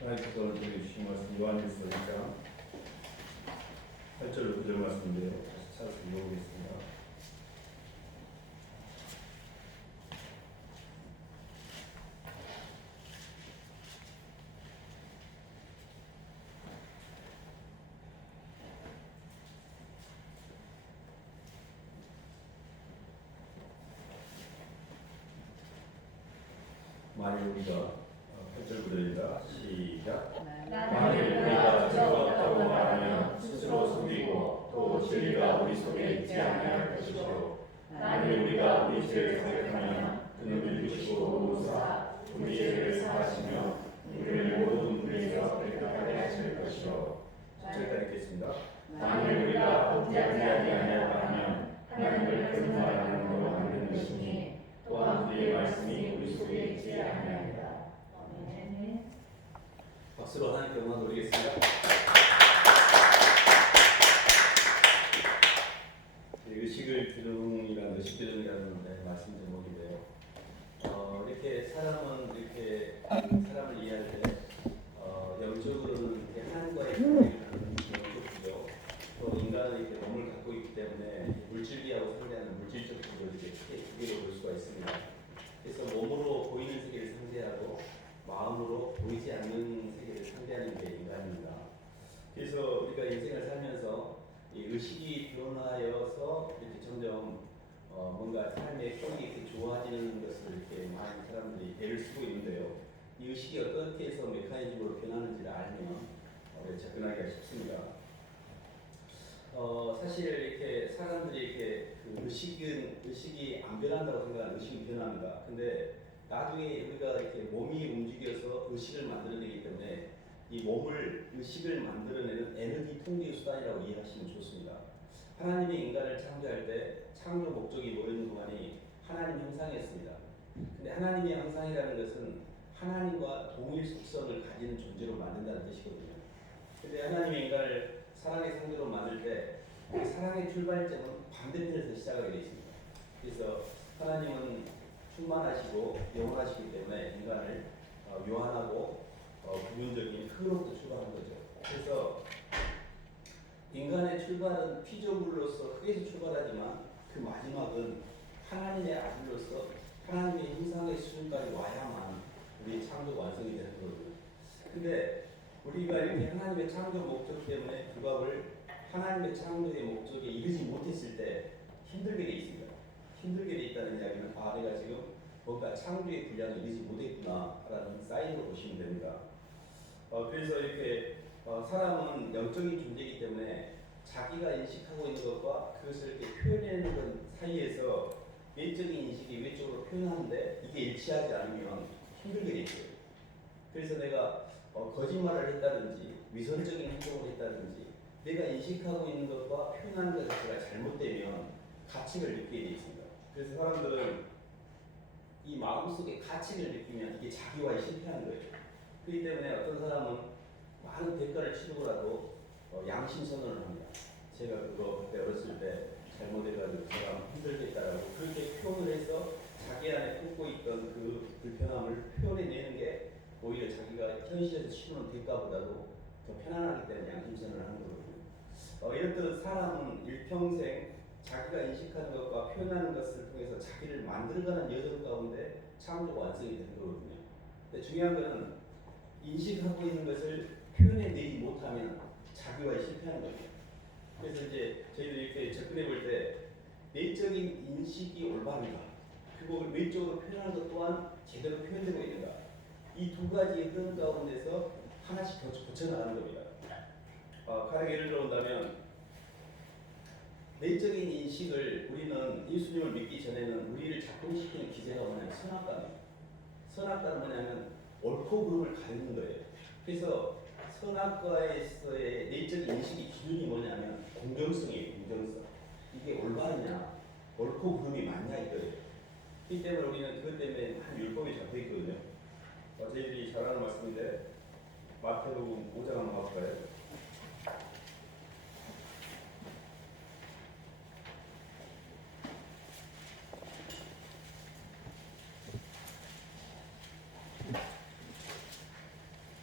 하나님께서 오늘 우리에게 주신 말씀 요한일서 1장 8절로 9절 말씀인데요. 다시 찾아서 읽어보겠습니다. 만일 우리가 8절 9절입니다. 시작. 만일 우리가 죄가 없다고 말하면 스스로 속이고 또 진리가 우리 속에 있지 아니할 것이요 만일 우리가 우리 죄를 자백하면 그는 믿으시고 의사 우리 죄를 사하시며 우리를 모든 불의에서 깨끗하게 하실 것이요 저희가 읽겠습니다. 만일 우리가 어찌하지 아니하냐고 하면 하나님을 거짓말하는 걸로 만드는 것이니 또한 그의 말씀이 우리 속에 있지 아니하리라. 아멘. 박수로 하나님께 영광 돌리겠습니다. 의식을 기둥이라는 의식 기둥이라는 말씀 제목인데요. 이렇게 사람은 이렇게 사람을 이해할 때 영적으로는 이렇게 하나님과의 관계를 하는 영적이죠. 또 인간은 이렇게 몸을 갖고 있기 때문에 물질기하고 상대하는 물질적 구조를 이렇게 크게 두 개로 볼 수가 있습니다. 그래서 몸으로 보이는 세계를 상대하고 마음으로 보이지 않는 세계를 상대하는 게 인간입니다. 그래서 우리가 인생을 살면서 이 의식이 변화하여서 이렇게 점점 뭔가 삶의 편이 이렇게 좋아지는 것을 이렇게 많은 사람들이 애를 쓰고 있는데요. 이 의식이 어떻게 해서 메커니즘으로 변하는지를 알면 접근하기가 쉽습니다. 사실 이렇게 사람들이 이렇게 그 의식이 안 변한다고 생각하는 의식이 변합니다. 근데 나중에 우리가 이렇게 몸이 움직여서 의식을 만들어내기 때문에 이 몸을 의식을 만들어내는 에너지 통제 수단이라고 이해하시면 좋습니다. 하나님이 인간을 창조할 때 창조 목적이 뭐였는 동안이 하나님 형상이었습니다. 근데 하나님의 형상이라는 것은 하나님과 동일 속성을 가지는 존재로 만든다는 뜻이거든요. 근데 하나님이 인간을 사랑의 상대로 만들 때 그 사랑의 출발점은 반대편에서 시작하게 되어 있습니다. 그래서 하나님은 충만하시고 영원하시기 때문에 인간을 요한하고 부분적인 흙으로부터 출발한 거죠. 그래서 인간의 출발은 피조물로서 흙에서 출발하지만 그 마지막은 하나님의 아들로서 하나님의 형상의 수준까지 와야만 우리의 창조 완성이 되는 거거든요. 근데 우리가 이렇게 하나님의 창조 목적 때문에 그밥을 하나님의 창조의 목적에 이르지 못했을 때 힘들게 돼 있습니다. 힘들게 돼 있다는 이야기는 내가 지금 뭔가 창조의 분량에 이르지 못했구나라는 사인으로 보시면 됩니다. 그래서 이렇게 사람은 영적인 존재이기 때문에 자기가 인식하고 있는 것과 그것을 이렇게 표현하는 것 사이에서 내적인 인식이 외적으로 표현하는데 이게 일치하지 않으면 힘들게 돼 있어요. 그래서 내가 거짓말을 했다든지 위선적인 행동을 했다든지 내가 인식하고 있는 것과 표현하는 것 자체가 잘못되면 가치를 느끼게 돼 있습니다. 그래서 사람들은 이 마음속에 가치를 느끼면 이게 자기와의 실패하는 거예요. 그렇기 때문에 어떤 사람은 많은 대가를 치르고라도 양심 선언을 합니다. 제가 그거 그때 어렸을 때 잘못해가지고 제가 힘들겠다라고 그렇게 표현을 해서 자기 안에 품고 있던 그 불편함을 표현해내는 게 오히려 자기가 현실에서 치르는 대가보다도 더 편안하기 때문에 양심 선언을 하는 거거든요. 이렇듯 사람은 일평생 자기가 인식하는 것과 표현하는 것을 통해서 자기를 만들어가는 여정 가운데 창조 완성이 되는 거거든요. 근데 중요한 것은 인식하고 있는 것을 표현해내지 못하면 자기와의 실패하는 거예요. 그래서 이제 저희도 이렇게 접근해 볼 때 내적인 인식이 올바른가, 그걸 외적으로 표현하는 것 또한 제대로 표현되고 있는가, 이 두 가지의 흐름 가운데서 하나씩 고쳐나가는 겁니다. 가령 예를 들어본다면 내적인 인식을 우리는 예수님을 믿기 전에는 우리를 작동시키는 기제가 뭐냐면 선악과입니다. 선악과는 뭐냐면 옳고 그름을 가리는 거예요. 그래서 선악과에서의 내적인 인식의 기준이 뭐냐면 공정성이에요. 공정성. 이게 올바르냐, 옳고 그름이 맞냐 이거예요. 그렇기 때문에 우리는 그것 때문에 한 율법이 잡혀 있거든요. 저희들이 잘 아는 말씀인데 마태복음 5장 한번 봐볼까요?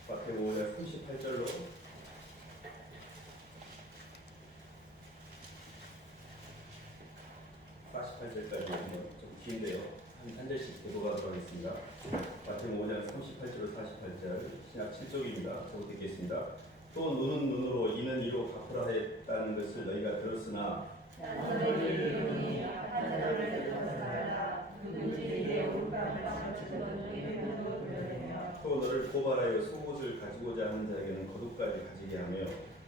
마태복음 38절로 48절까지 좀 긴데요. 한 절씩 보고 가도록 하겠습니다. 마태복음 5장 38절로 48절 신약 7쪽입니다. 저부터 읽겠습니다. 또 눈은 눈으로 이는 이로 갚으라 했다는 것을 너희가 들었으나 너희를 이루니 악한 자를 대적하라. 누구든지 내 오른팔을 맞춰주고 너희의 눈으로 돌려내며 또 너를 고발하여 속옷을 가지고자 하는 자에게는 겉옷까지 가지게 하며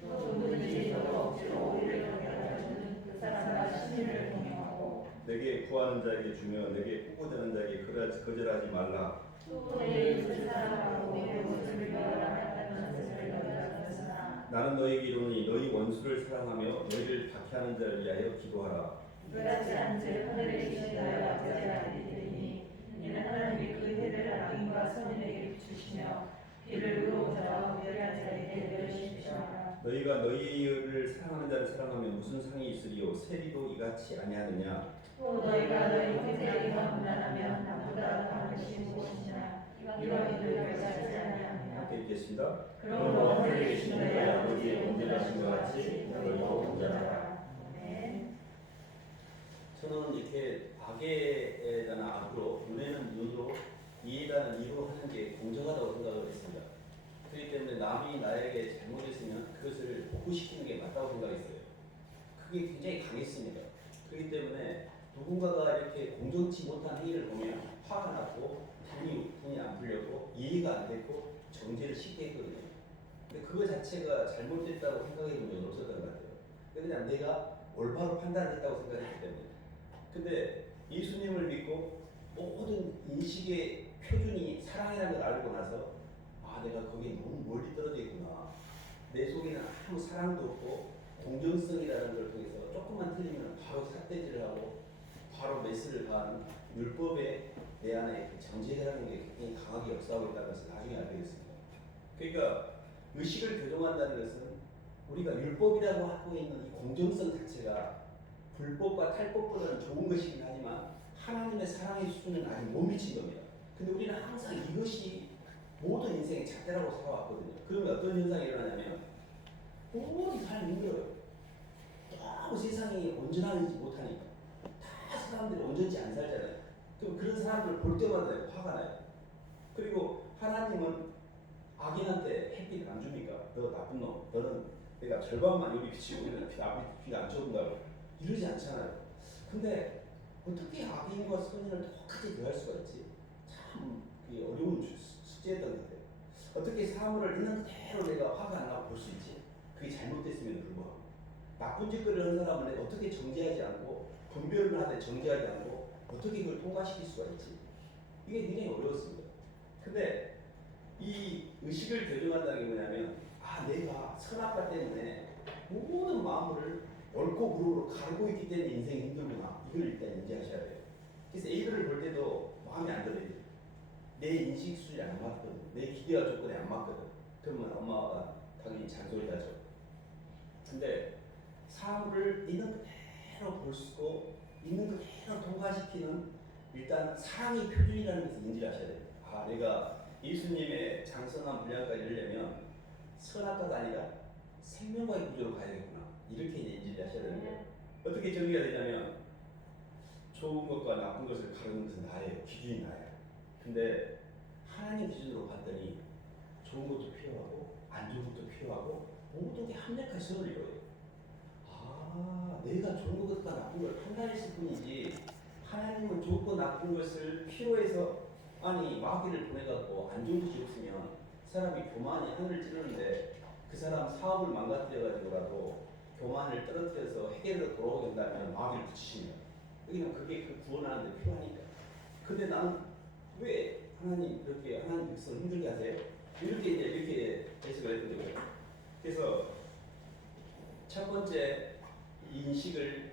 또 누구든지 너로 억지로 오리를 가게 하려는 그 사람과 심리를 동행하고 내게 구하는 자에게 주며 내게 꾸고자 하는 자에게 거절하지 말라. 또 내 이웃을 사랑하고 내 원수를 미워하라는 것을 너희가 들었으나 나는 너희에게 이르노니 너희 원수를 사랑하며 너희를 박해하는 자를 위하여 기도하라. 그같이 한즉 하늘에 계신 너희 아버지가 알리리니 이는 하나님이 그 해를 악인과 선인에게 비추시며 비를 의로운 자와 무례한 자에게 내려주시시오라. 너희가 너희를 사랑하는 자를 사랑하며 무슨 상이 있으리요? 세리도 이같이 아니하느냐? 또 너희가 너희 형제에게만 문란하면 나보다 더한 것이 무엇이냐. 이런 일을 결사하지 아니하느냐. 함께 읽겠습니다. 그러므로 하늘에 계신 너희 아버지의 온전하신 것 같이 너희도 온전하라. 아멘. 저는 이렇게 악에 대한 악으로, 눈에는 눈으로, 이에 대한 이로 하는 게 공정하다고 생각을 했습니다. 그렇기 때문에 남이 나에게 잘못했으면 그것을 복구시키는 게 맞다고 생각했어요. 그게 굉장히 강했습니다. 그렇기 때문에 누군가가 이렇게 공정치 못한 행위를 보면 화가 났고 분이 안 풀렸고 이해가 안 됐고 정죄를 쉽게 했거든요. 근데 그거 자체가 잘못됐다고 생각해 본 적은 없었던 것 같아요. 그냥 내가 올바로 판단했다고 생각했기 때문에. 근데 예수님을 믿고 모든 인식의 표준이 사랑이라는 걸 알고 나서 아 내가 거기에 너무 멀리 떨어져 있구나. 내 속에는 아무 사랑도 없고 공정성이라는 걸 통해서 조금만 틀리면 바로 삿대질을 하고 바로 메스를 가하는 율법에 내 안에 그 정죄라는 게 굉장히 강하게 역사하고 있다는 것을 나중에 알게 됐습니다. 그러니까 의식을 교정한다는 것은 우리가 율법이라고 하고 있는 이 공정성 자체가 불법과 탈법보다는 좋은 것이긴 하지만 하나님의 사랑의 수준은 아직 못 미친 겁니다. 근데 우리는 항상 이것이 모든 인생의 잣대라고 살아왔거든요. 그러면 어떤 현상이 일어나냐면 모든 사람이 힘들어요. 너무 세상이 온전하지 못하니까 다 사람들이 온전치 안 살잖아요. 그럼 그런 사람들을 볼 때마다 화가 나요. 그리고 하나님은 악인한테 햇빛 안 줍니까? 너 나쁜 놈, 너는 내가 절반만 여기 비치고 우리는 비가 안 쫓는다고 이러지 않잖아요. 근데 어떻게 악인과 선인을 똑같이 대할 수가 있지? 참 어려운 숙제였던 것 같아요. 어떻게 사물을 있는 그대로 내가 화가 안 나고 볼 수 있지? 그게 잘못됐음에도 불구하고 나쁜 짓거리를 하는 사람을 내가 어떻게 정죄하지 않고 분별을 하되 정죄하지 않고 어떻게 그걸 통과시킬 수가 있지? 이게 굉장히 어려웠습니다. 근데 이 의식을 교정한다는 게 뭐냐면 아 내가 선악과 때문에 모든 마음을 옳고 그름으로 가르고 있기 때문에 인생이 힘들구나. 이걸 일단 인지하셔야 돼요. 그래서 A들을 볼 때도 마음에 안 들어요. 내 인식 수준이 안 맞거든. 내 기대와 조건에 안 맞거든. 그러면 엄마가 당연히 잔소리 하죠. 근데 사물을 있는 그대로 볼 수 있고 있는 그대로 통과시키는 일단 사랑의 표준이라는 것을 인지를 하셔야 돼요. 아 내가 예수님의 장선한 분량까지 이르려면 선악과가 아니라 생명과의 구조로 가야겠구나. 이렇게 이제 인지를 하셔야 되는데 어떻게 정리가 되냐면 좋은 것과 나쁜 것을 가르는 것은 나예요. 기준이 나예요. 근데 하나님 기준으로 봤더니 좋은 것도 필요하고 안 좋은 것도 필요하고 모든 게 합력한 선을 이루어요. 아 내가 좋은 것과 나쁜 걸 판단했을 뿐이지 하나님은 좋고 나쁜 것을 필요해서 아니 마귀를 보내갖고 안 좋은 것이 없으면 사람이 교만이 하늘을 찌르는데 그 사람 사업을 망가뜨려가지고라도 교만을 떨어뜨려서 해결로 돌아오게 된다면 마귀를 붙이십니다. 왜냐면 그게 그 구원하는 데 필요하니까. 근데 나는 왜 하나님 이렇게 하나님 백성을 힘들게 하세요? 이렇게 해석을 했던 거예요. 그래서 첫 번째 의식을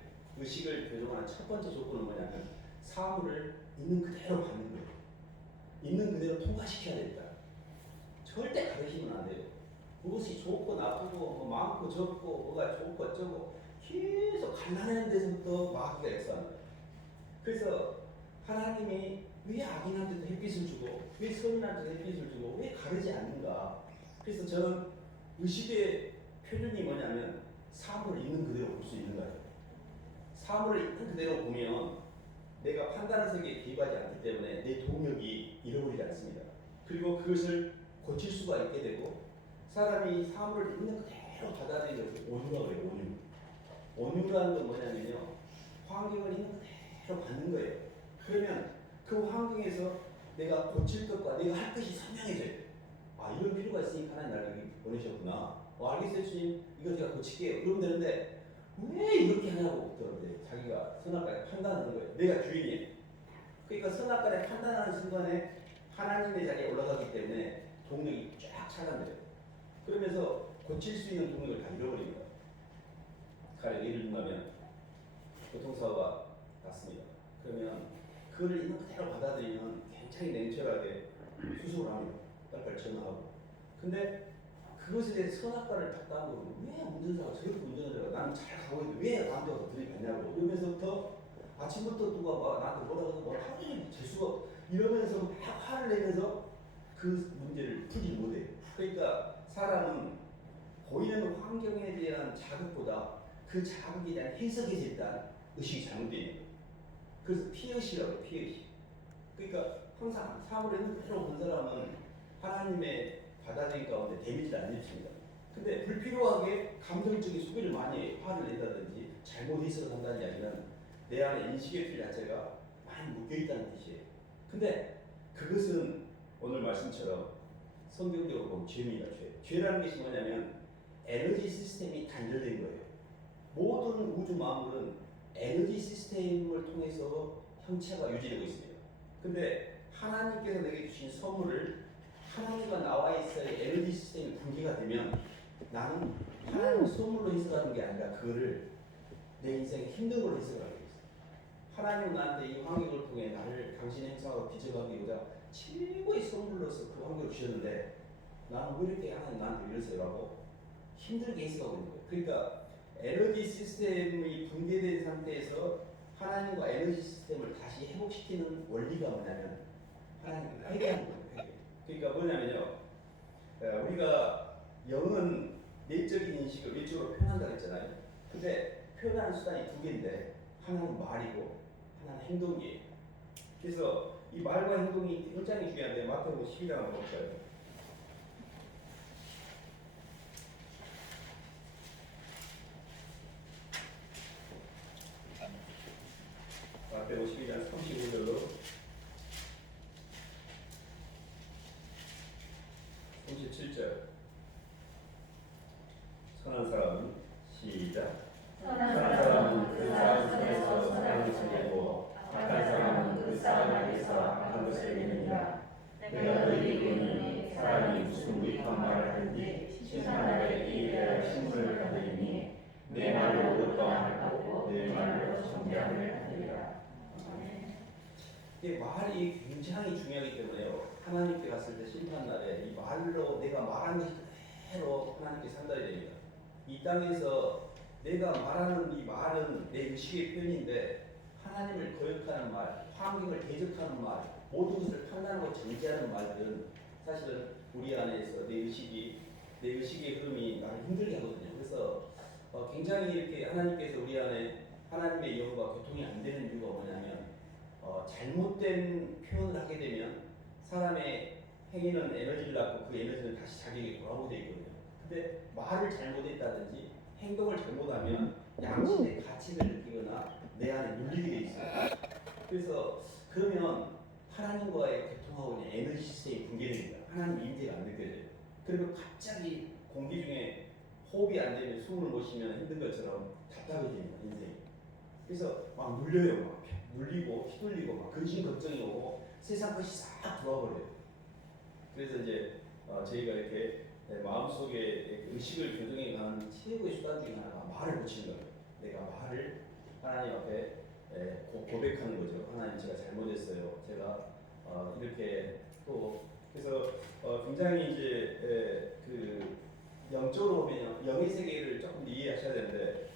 교정하는 첫 번째 조건은 뭐냐면 사물을 있는 그대로 받는 거예요. 있는 그대로 통과시켜야 된다. 절대 가르치면 안 돼요. 무엇이 좋고 나쁘고 뭐 많고 적고 뭐가 좋고 어쩌고 계속 갈라내는 데서부터 마귀가 역사합니다. 그래서 하나님이 왜 악인한테도 햇빛을 주고 왜 선인한테도 햇빛을 주고 왜 가르지 않는가? 그래서 저는 의식의 표준이 뭐냐면 사물을 있는 그대로 볼 수 있는 거예요. 사물을 있는 그대로 보면 내가 판단의 세계에 개입하지 않기 때문에 내 동력이 잃어버리지 않습니다. 그리고 그것을 고칠 수가 있게 되고 사람이 사물을 있는 그대로 받아들이는 것을 온유라고 그래요. 온유라는 건 뭐냐면요. 환경을 있는 그대로 받는 거예요. 그러면 그 환경에서 내가 고칠 것과 내가 할 것이 선명해져요. 아, 이런 필요가 있으니까 하나님 나를 여기 보내셨구나. 알겠어요, 주님. 이거 제가 고칠게요. 이러면 되는데 왜 이렇게 하냐고 그러는데 자기가 선악과에 판단하는 거예요. 내가 주인이에요. 그러니까 선악과에 판단하는 순간에 하나님의 자리에 올라가기 때문에 동력이 쫙 차간대요. 그러면서 고칠 수 있는 동력을 다 잃어버립니다. 가령 예를 들면 교통사고가 났습니다. 그러면 그를 있는 그대로 받아들이면 굉장히 냉철하게 수습을 합니다. 빨리빨리 전화하고. 근데 그것에 대해서 선악과를 딱 따고 왜 운전사가 저렇게 운전을 해요? 나는 잘 가고 있는데 왜 나한테 와서 들이받냐고 이러면서부터 아침부터 누가 막 나한테 뭐라고 해서 뭐 하루 종일 재수가 이러면서 막 화를 내면서 그 문제를 풀지 못해요. 그러니까 사람은 보이는 환경에 대한 자극보다 그 자극에 대한 해석에 일단 의식이 잘못되어 있는 거예요. 그래서 피의식이라고 해요. 피의식. 그러니까 항상 사물을 있는 그대로 본 사람은 하나님의 받아들인 가운데 데미지를 안 입습니다. 근데 불필요하게 감정적인 소비를 많이 화를 낸다든지 잘못 해석을 한다는 이야기는 내 안에 인식의 틀 자체가 많이 묶여있다는 뜻이에요. 근데 그것은 오늘 말씀처럼 성경적으로 보면 죄입니다. 죄라는 것이 뭐냐면 에너지 시스템이 단절된 거예요. 모든 우주 만물은 에너지 시스템을 통해서 형체가 유지되고 있습니다. 근데 하나님께서 내게 주신 선물을 하나님과 나와 있어야 에너지 시스템이 붕괴가 되면 나는 하나님의 선물로 해석하는 게 아니라 그거를 내 인생에 힘든 걸로 해석하게 됐어요. 하나님은 나한테 이 환경을 통해 나를 당신의 행사하고 비춰가기보다 최고의 선물로서 그 환경을 주셨는데 나는 왜 이렇게 하나님 나한테 이러세요라고 힘들게 해석하고 있는 거예요. 그러니까 에너지 시스템이 붕괴된 상태에서 하나님과 에너지 시스템을 다시 회복시키는 원리가 뭐냐면 하나님을 회개하는 거예요. 회개. 그러니까 뭐냐면요. 우리가 영은 내적인 인식을 외적으로 표현한다고 했잖아요. 근데 표현하는 수단이 두 개인데 하나는 말이고 하나는 행동이에요. 그래서 이 말과 행동이 굉장히 중요한데 마태복음 12장 한번 볼까요? 마태복음 12장 35절로 37절. 선한 사람은 시작. 선한 사람은 그 사람 손에서 선한 것을 내고 악한 사람은 그 사람 앞에서 악한 것을 내느니라. 내가 너희에게 이르노니 사람이 무슨 무익한 말을 하든지 심판날에 이에 대하여 신문을 받으리니 내 말로 의로함을 받고 내 말로 정죄함을 받으리라. 이 말이 굉장히 중요하기 때문에요. 하나님께 갔을 때 심판날에 이 말로 내가 말한 것이 그대로 하나님께 상달이 됩니다. 이 땅에서 내가 말하는 이 말은 내 의식의 표현인데 하나님을 거역하는 말, 환경을 대적하는 말, 모든 것을 판단하고 정죄하는 말들은 사실은 우리 안에서 내 의식의 흐름이 나를 힘들게 하거든요. 그래서 굉장히 이렇게 하나님께서 우리 안에 하나님의 영과 교통이 안 되는 이유가 뭐냐면 잘못된 표현을 하게 되면 사람의 행위는 에너지를 낳고 그 에너지는 다시 자기에게 돌아오게 되어 있거든요. 근데 말을 잘못했다든지 행동을 잘못하면 양심의 가치를 느끼거나 내 안에 눌리게 돼 있어요. 그래서 그러면 하나님과의 교통하고 있는 에너지 시스템이 붕괴됩니다. 하나님 임재가 안 느껴져요. 그리고 갑자기 공기 중에 호흡이 안 되면 숨을 못 쉬면 힘든 것처럼 답답해집니다. 인생이. 그래서 막 눌려요. 막 눌리고 휘둘리고 막 근심 걱정이 오고 세상 것이 싹 들어와 버려요. 그래서 이제 저희가 이렇게 마음속에 의식을 교정해 가는 최고의 수단 중에 하나가 말을 고치는 거예요. 내가 말을 하나님 앞에 고백하는 거죠. 하나님 제가 잘못했어요. 제가 이렇게 또 그래서 굉장히 이제 그 영적으로 보면 영의 세계를 조금 이해하셔야 되는데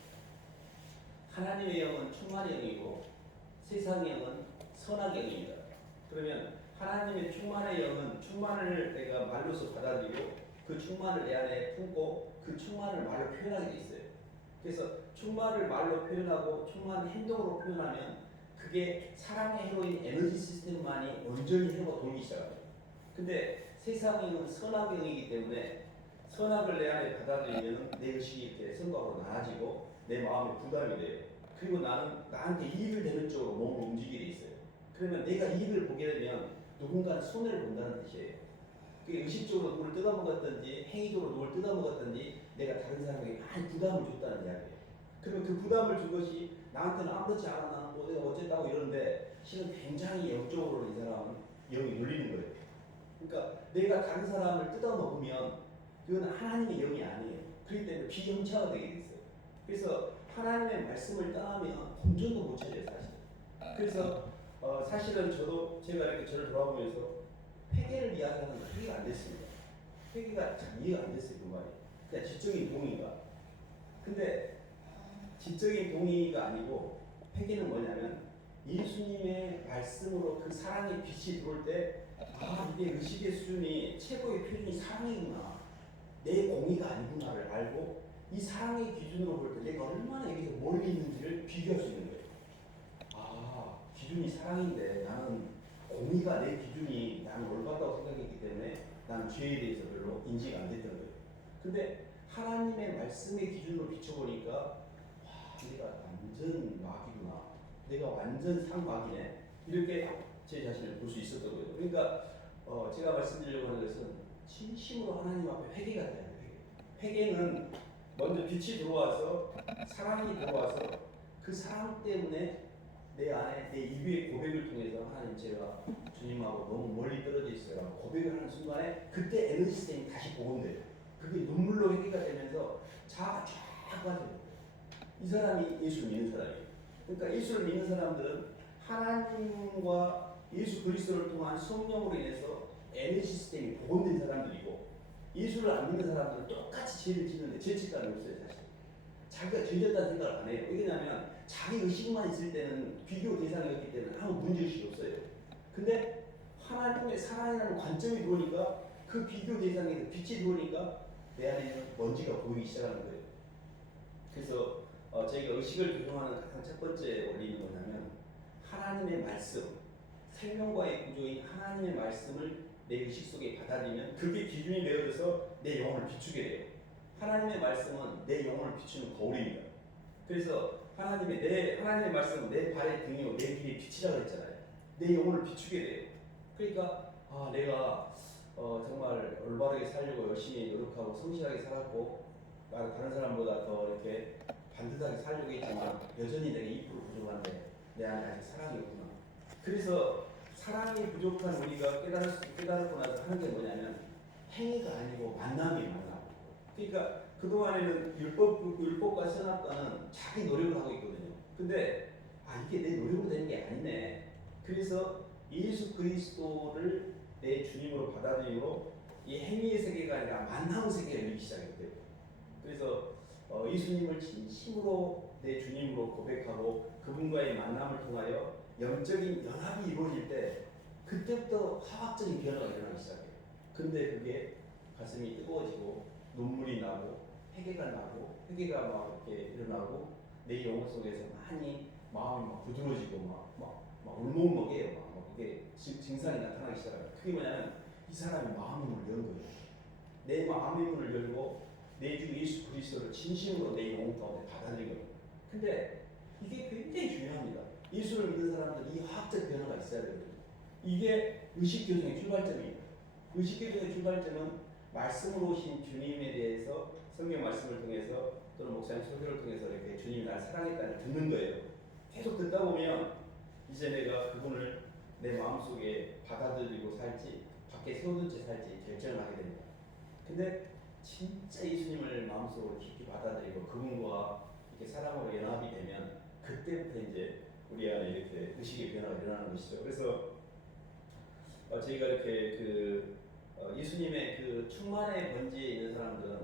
하나님의 영은 충만의 영이고 세상의 영은 선악의 영입니다. 그러면 하나님의 충만의 영은 충만을 내가 말로서 받아들이고 그 충만을 내 안에 품고 그 충만을 말로 표현하게 돼 있어요. 그래서 충만을 말로 표현하고 충만을 행동으로 표현하면 그게 사랑의 해로인 에너지 시스템만이 온전히 해로가 돌기 시작합니다. 근데 세상은 선악의 영이기 때문에 선악을 내 안에 받아들이면 내 의식이 이렇게 선각으로 나아지고 내 마음에 부담이 돼요. 그리고 나는 나한테 이익을 되는 쪽으로 몸을 움직이게 돼 있어요. 그러면 내가 이익을 보게 되면 누군가 손해를 본다는 뜻이에요. 그게 의식적으로 누굴 뜯어먹었든지 행위적으로 누굴 뜯어먹었든지 내가 다른 사람에게 많이 부담을 줬다는 이야기예요. 그러면 그 부담을 준 것이 나한테는 아무렇지 않아 나는 뭐 내가 어쨌다고 이러는데 실은 굉장히 영적으로 이 사람은 영이 눌리는 거예요. 그러니까 내가 다른 사람을 뜯어먹으면 그건 하나님의 영이 아니에요. 그렇기 때문에 비영차가 되게 됐어요. 그래서 하나님의 말씀을 떠나면 본전도 못 찾아요 사실. 그래서 사실은 저도 제가 이렇게 저를 돌아보면서 회개를 이야기하는 건 회개가 안 됐습니다. 회개가 잘 이해가 안 됐어요 그 말이. 그냥 지적인 동의가. 근데 지적인 동의가 아니고 회개는 뭐냐면 예수님의 말씀으로 그 사랑의 빛이 들어올 때 이게 의식의 수준이 최고의 표준이 사랑이구나. 내 공의가 아니구나를 알고 이 사랑의 기준으로 볼 때 내가 얼마나 여기서 멀리 있는지를 비교할 수 있는 거예요. 기준이 사랑인데 나는 공의가 내 기준이 나는 올바르다고 생각했기 때문에 나는 죄에 대해서 별로 인지가 안 됐던 거예요. 근데 하나님의 말씀의 기준으로 비춰보니까 내가 완전 마귀구나. 내가 완전 상마귀네. 이렇게 제 자신을 볼 수 있었던 거예요. 그러니까 제가 말씀드리려고 하는 것은 진심으로 하나님 앞에 회개가 돼야 돼요. 회개는 먼저 빛이 들어와서 사랑이 들어와서 그 사랑 때문에 내 안에 내 입의 고백을 통해서 하나님 제가 주님하고 너무 멀리 떨어져 있어요. 고백을 하는 순간에 그때 에너지 시스템이 다시 복원돼요. 그게 눈물로 회개가 되면서 자아가 쫙 빠져요. 이 사람이 예수를 믿는 사람이에요. 그러니까 예수를 믿는 사람들은 하나님과 예수 그리스도를 통한 성령으로 인해서 에너지 시스템이 복원된 사람들이고 예수를 안 믿는 사람들은 똑같이 죄를 짓는데 죄책감이 없어요 사실. 자기가 죄졌다는 생각을 안 해요. 왜냐하면 자기 의식만 있을 때는 비교 대상이었기 때문에 아무 문제의식이 없어요. 근데 하나님의 사랑이라는 관점이 들어오니까 그 비교 대상에서 빛이 들어오니까 내 안에는 먼지가 보이기 시작하는 거예요. 그래서 저희가 의식을 교정하는 가장 첫 번째 원리는 뭐냐면 하나님의 말씀, 생명과의 구조인 하나님의 말씀을 내 의식 속에 받아들이면 그게 기준이 되어져서 내 영혼을 비추게 돼요. 하나님의 말씀은 내 영혼을 비추는 거울입니다. 그래서 하나님의 말씀은 내 발의 등이요 내 길의 빛이라고 했잖아요. 내 영혼을 비추게 돼요. 그러니까 내가 정말 올바르게 살려고 열심히 노력하고 성실하게 살았고 다른 사람보다 더 이렇게 반듯하게 살려고 했지만 여전히 내가 2% 부족한데 내 안에 아직 사랑이 없구나. 그래서 사랑이 부족한 우리가 깨달고 나서 하는 게 뭐냐면 행위가 아니고 만남이 만남. 그러니까 그동안에는 율법과 선악과는 자기 노력을 하고 있거든요. 근데 이게 내 노력으로 되는 게 아니네. 그래서 예수 그리스도를 내 주님으로 받아들임으로 이 행위의 세계가 아니라 만남의 세계가 열리기 시작했대요. 그래서 예수님을 진심으로 내 주님으로 고백하고 그분과의 만남을 통하여 영적인 연합이 이루어질 때 그때부터 화학적인 변화가 일어나기 시작해요. 근데 그게 가슴이 뜨거워지고 눈물이 나고 회개가 막 이렇게 일어나고 내 영혼 속에서 많이 마음이 막 부드러워지고 막 울먹먹해요. 막 이게 증상이 나타나기 시작해요. 그게 뭐냐면 이 사람이 마음의 문을 연 거예요. 내 마음의 문을 열고 내 주 예수 그리스도를 진심으로 내 영혼 가운데 받아들인 거예요. 근데 이게 굉장히 중요합니다. 예수를 믿는 사람들은 이 화학적 변화가 있어야 되거든요. 이게 의식교정의 출발점입니다. 의식교정의 출발점은 말씀으로 오신 주님에 대해서 성경 말씀을 통해서 또는 목사님 설교를 통해서 이렇게 주님이 날 사랑했다는 듣는 거예요. 계속 듣다 보면 이제 내가 그분을 내 마음속에 받아들이고 살지 밖에 세워둔 채 살지 결정을 하게 됩니다. 근데 진짜 예수님을 마음속으로 깊이 받아들이고 그분과 이렇게 사랑으로 연합이 되면 그때부터 이제 우리 안에 이렇게 의식의 변화가 일어나는 것이죠. 그래서 저희가 이렇게 예수님의 그 충만의 번지에 있는 사람들은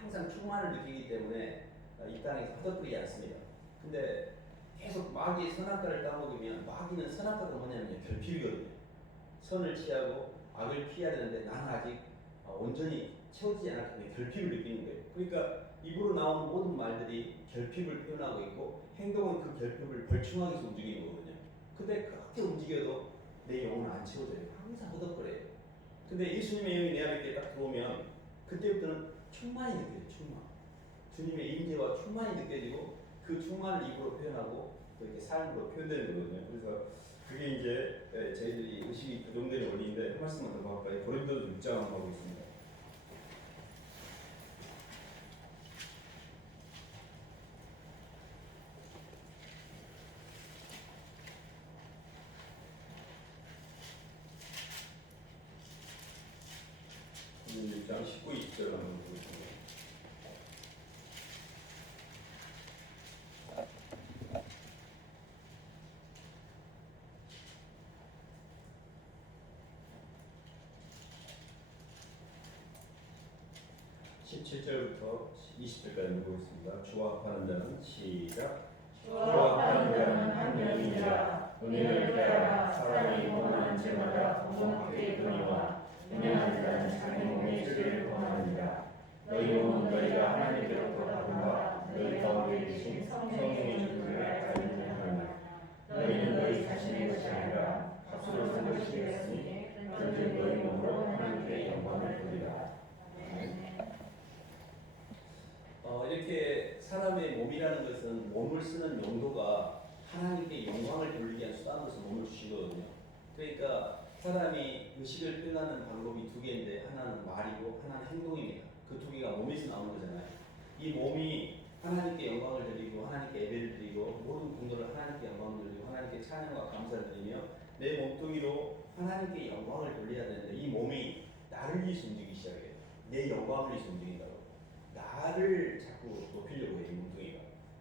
항상 충만을 느끼기 때문에 이 땅에서 허덕거리지 않습니다. 근데 계속 마귀의 선악과를 따먹으면 마귀는 선악과가 뭐냐면 결핍이거든요. 선을 취하고 악을 피해야 되는데 나는 아직 온전히 채워지지 않았기 때문에 결핍을 느끼는 거예요. 그러니까 입으로 나오는 모든 말들이 결핍을 표현하고 있고 행동은 그 결핍을 벌충하기 위해서 움직이는 거거든요. 근데 그렇게 움직여도 내 영혼은 안 채워져요. 항상 허덕거려요. 근데 예수님의 영이 내 안에 딱 들어오면 그때부터는 충만이 느껴져요. 충만. 주님의 임재와 충만이 느껴지고 그 충만을 입으로 표현하고 또 이렇게 삶으로 표현되는 거거든요. 그래서 그게 이제 저희들이 의식이 교정되는 원리인데 한 말씀만 더 할까요? 고린도서 6장 한번 하고 있습니다. 고린도 6장 19, 20절 한번 보겠습니다. (17절부터) 20절까지 보겠습니다. 주와 합하는 자는 시작. 주와 합하는 자는 한 명이니라. 은혜를 따라 사람이 원하는 죄마다 공동하게 이르니와 은혜하는 자는 자기 몸의 죄를 범하느니라. 너희 몸은 너희가 하나님께로부터 받은 바 너희 가운데 계신 성령의 주권을 알지 못하느냐. 너희는 너희 자신의 것이 아니라 값으로 산 것이 되었으니 그런즉 너희 몸으로 하나님께 영광을 돌리라. 이렇게 사람의 몸이라는 것은 몸을 쓰는 용도가 하나님께 영광을 돌리기 위한 수단으로서 몸을 주신 거거든요. 그러니까 사람이 의식을 표현하는 방법이 두 개인데 하나는 말이고 하나는 행동입니다. 그 두 개가 몸에서 나오는 거잖아요. 이 몸이 하나님께 영광을 드리고 하나님께 예배를 드리고 모든 공도를 하나님께 영광을 드리고 하나님께 찬양과 감사를 드리며 내 몸뚱이로 하나님께 영광을 돌려야 되는데 이 몸이 나를 위해서 움직이기 시작해요. 내 영광을 위해서 움직인다고. 나를 자꾸 높이려고 해요, 이 몸뚱이가.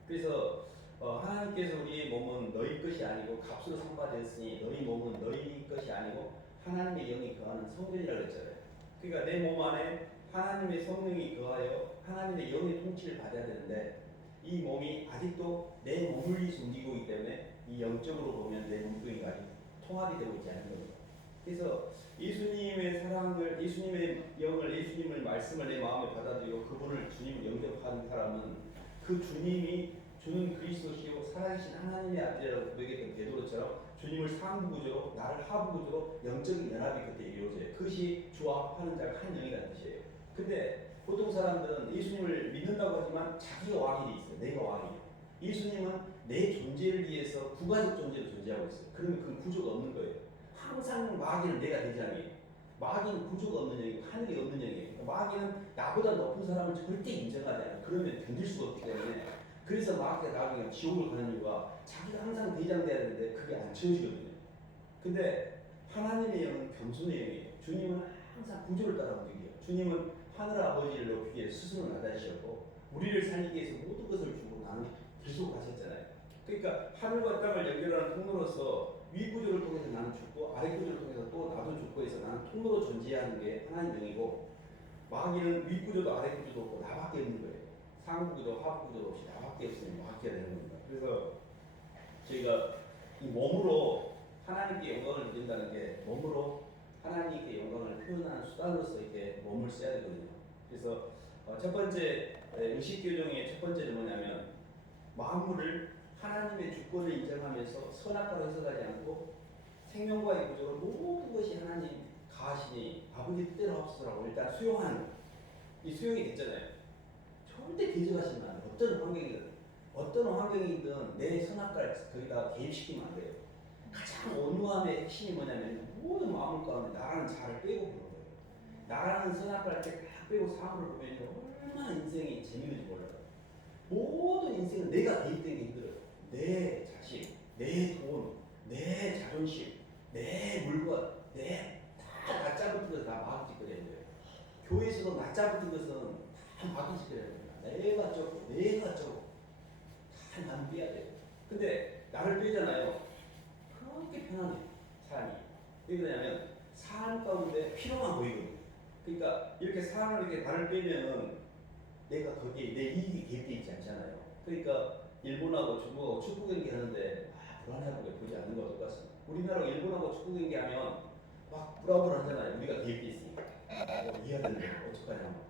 그래서 하나님께서 우리의 몸은 너희 것이 아니고 값으로 상받았으니 너희 몸은 너희 것이 아니고 하나님의 영이 거하는 성전이라고 했잖아요. 그러니까 내 몸 안에 하나님의 성령이 거하여 하나님의 영의 통치를 받아야 되는데 이 몸이 아직도 내 몸을 위해서 움직이고 있기 때문에 이 영적으로 보면 내 몸뚱이가 아직 통합이 되고 있지 않은 겁니다. 그래서 예수님의 사랑을, 예수님의 영을, 예수님의 말씀을 내 마음에 받아들이고 그분을 주님을 영접하는 사람은 그 주님이 주는 그리스도시요 살아계신 하나님의 아들이라고 고백했던 베드로처럼 주님을 상부 구조로 나를 하부 구조로 영적인 연합이 그때 이루어져요. 그것이 주와 합하는 자가 한 영이라는 뜻이에요. 근데 보통 사람들은 예수님을 믿는다고 하지만 자기가 왕이 돼 있어요. 내가 왕이에요. 예수님은 내 존재를 위해서 부가적 존재로 존재하고 있어요. 그러면 그 구조가 없는 거예요. 항상 마귀는 내가 대장이에요. 마귀는 구조가 없는 영이고 하늘이 없는 영이에요. 마귀는 나보다 높은 사람을 절대 인정하지 않아요. 그러면 견딜 수가 없기 때문에 그래서 마귀가 나중에 지옥을 가는 이유가 자기가 항상 대장돼야 되는데 그게 안 채워지거든요. 근데 하나님의 영은 겸손의 영이에요. 주님은 항상 구조를 따라 움직여요. 주님은 하늘 아버지를 높이기 위해 스스로 나다지셨고 우리를 살리기 위해서 모든 것을 주고 나는 계속 가셨잖아요. 그러니까 하늘과 땅을 연결하는 통로로서 위 구조를 통해서 나는 죽고 아래 구조를 통해서 또 나도 죽고 해서 나는 통로로 존재하는 게 하나님 영이고 마귀는 위 구조도 아래 구조도 없고 나밖에 없는 거예요. 상부 구조, 하부 구조도 없이 나밖에 없으면 마귀가 되는 겁니다. 그래서 저희가 이 몸으로 하나님께 영광을 드린다는 게 몸으로 하나님께 영광을 표현하는 수단으로서 이렇게 몸을 써야 되거든요. 그래서 첫 번째 의식 교정의 첫 번째는 뭐냐면 만물을 하나님의 주권을 인정하면서 선악과로 해석하지 않고 생명과의 구조로 모든 것이 하나님 가시니 아버지 뜻대로 합시라고 일단 수용하는 거예요. 이 수용이 됐잖아요. 절대 개척하시면 안 돼요. 어떤 환경이든 내 선악과를 거기다 개입시키면 안 돼요. 가장 온유함의 핵심이 뭐냐면 모든 마음을 가운데 나라는 자를 빼고 보는 거예요. 나라는 선악과를 딱 빼고 사물을 보면 얼마나 인생이 재밌는지 몰라요. 모든 인생은 내가 개입되는 게 힘들어요. 내 자식, 내 돈, 내 자존심, 내 물건, 다 낮잡붙은 것은 다 마귀 짓거리는 거예요. 교회에서도 낮잡붙은 것은 다 마귀 짓거리는 겁니다. 내가 저거 다 나는 빼야 돼요. 근데 나를 빼잖아요. 그렇게 편안해 삶이. 왜 그러냐면 삶 가운데 필요만 보이거든요. 그러니까 이렇게 삶을 이렇게 나를 빼면은 내가 거기에 내 이익이 개입되어 있지 않잖아요. 그러니까 일본하고 중국하고 축구 경기 하는데 불안해하고 보지 않는 거 똑같습니다. 우리나라 일본하고 축구 경기 하면 막 불안불안하잖아요. 우리가 개입되어 있으니까 이해야 되는데 어떡하냐.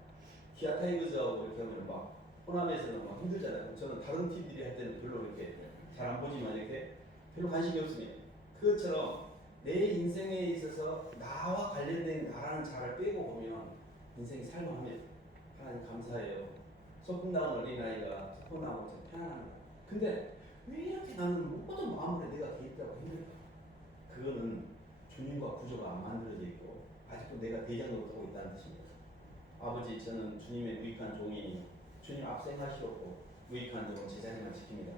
기아 타이거즈하고 이렇게 하면 막 호남에서는 막 힘들잖아요. 저는 다른 팀들이 할 때는 별로 이렇게 잘 안 보지만 이렇게 별로 관심이 없습니다. 그것처럼 내 인생에 있어서 나와 관련된 나라는 자를 빼고 보면 인생이 살만합니다. 하나님 감사해요. 소풍 나온 어린아이가 소풍 나온 것처럼 편안합니다. 근데 왜 이렇게 나는 모든 마음으로 내가 개입되고 힘들까? 그거는 주님과 구조가 안 만들어져 있고 아직도 내가 대장 노릇하고 있다는 뜻입니다. 아버지, 저는 주님의 무익한 종이니 주님 앞서행하시옵고 무익한 종은 제자리만 지킵니다.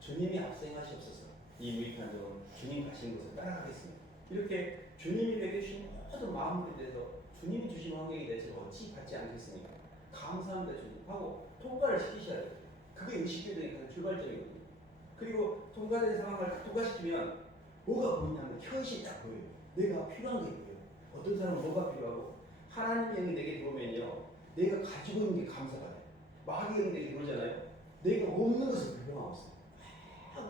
주님이 앞서행하시옵소서. 이 무익한 종은 주님 가신 곳을 따라가겠습니다. 이렇게 주님이 내게 주신 모든 마음에 대해서 주님이 주신 환경에 대해서 어찌 받지 않겠습니까? 감사합니다 주님 하고 통과를 시키셔야 돼요. 그게 의식교정의 가장 출발점이거든요. 그리고 통과된 상황을 통과시키면 뭐가 보이냐면 현실이 딱 보여요. 내가 필요한 게 보여요. 어떤 사람은 뭐가 필요하고 하나님의 영이 내게 들어오면요, 내가 가지고 있는 게 감사가 돼요. 마귀의 영이 내게 들어오잖아요. 내가 없는 것을 불평하고 있어요.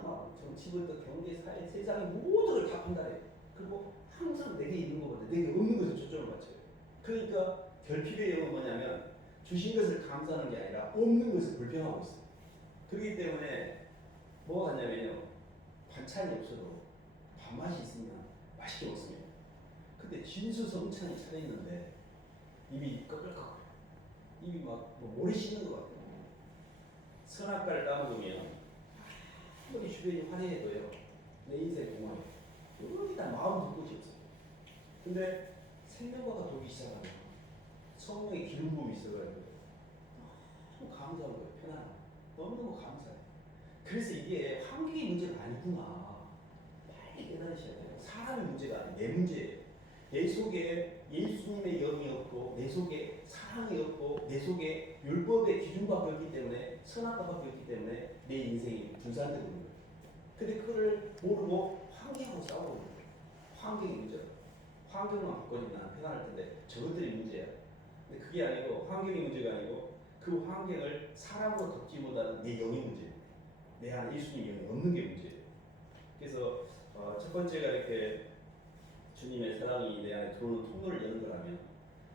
막 정치부터 경제, 사회, 세상의 모든 걸 다 판단해요. 그리고 항상 내게 있는 것보다 내게 없는 것에 초점을 맞춰요. 그러니까 결핍의 영은 뭐냐면 주신 것을 감사하는 게 아니라 없는 것을 불평하고 있어요. 그렇기 때문에 뭐가 하냐면요, 반찬이 없어도 밥맛이 있으면 맛있게 먹습니다. 근데 진수성찬이 차려있는데 입이 꺼끌꺼끌, 입이 막 모래 씹는 것 같아요. 선악과를 따먹으면 아무리 주변이 화려해도요, 내 인생 공허해요. 여기다 마음 둘 곳이 없어요. 근데 생명과가 돌기 시작하면 성령의 기름 부음이 있어가지고 너무 감사한 거예요. 편안한, 너무너무 감사해요. 그래서 이게 환경의 문제가 아니구나, 빨리 깨달으셔야 돼요. 사람의 문제가 아니에요. 내 문제예요. 내 속에 예수님의 영이 없고, 내 속에 사랑이 없고, 내 속에 율법의 기준밖에 없기 때문에, 선악과밖에 없기 때문에 내 인생이 분산되고 있는 거예요. 근데 그걸 모르고 환경하고 싸우고 있는 거예요. 환경이 문제예요. 환경만 바꿔주면 난 편안할 텐데 저것들이 문제야. 근데 그게 아니고, 환경이 문제가 아니고 그 환경을 사람으로 덮지보다는 내 영의 문제예요. 내 안에 예수님의 영이 없는 게 문제예요. 그래서 첫 번째가 이렇게 주님의 사랑이 내 안에 들어오는 통로를 여는 거라면,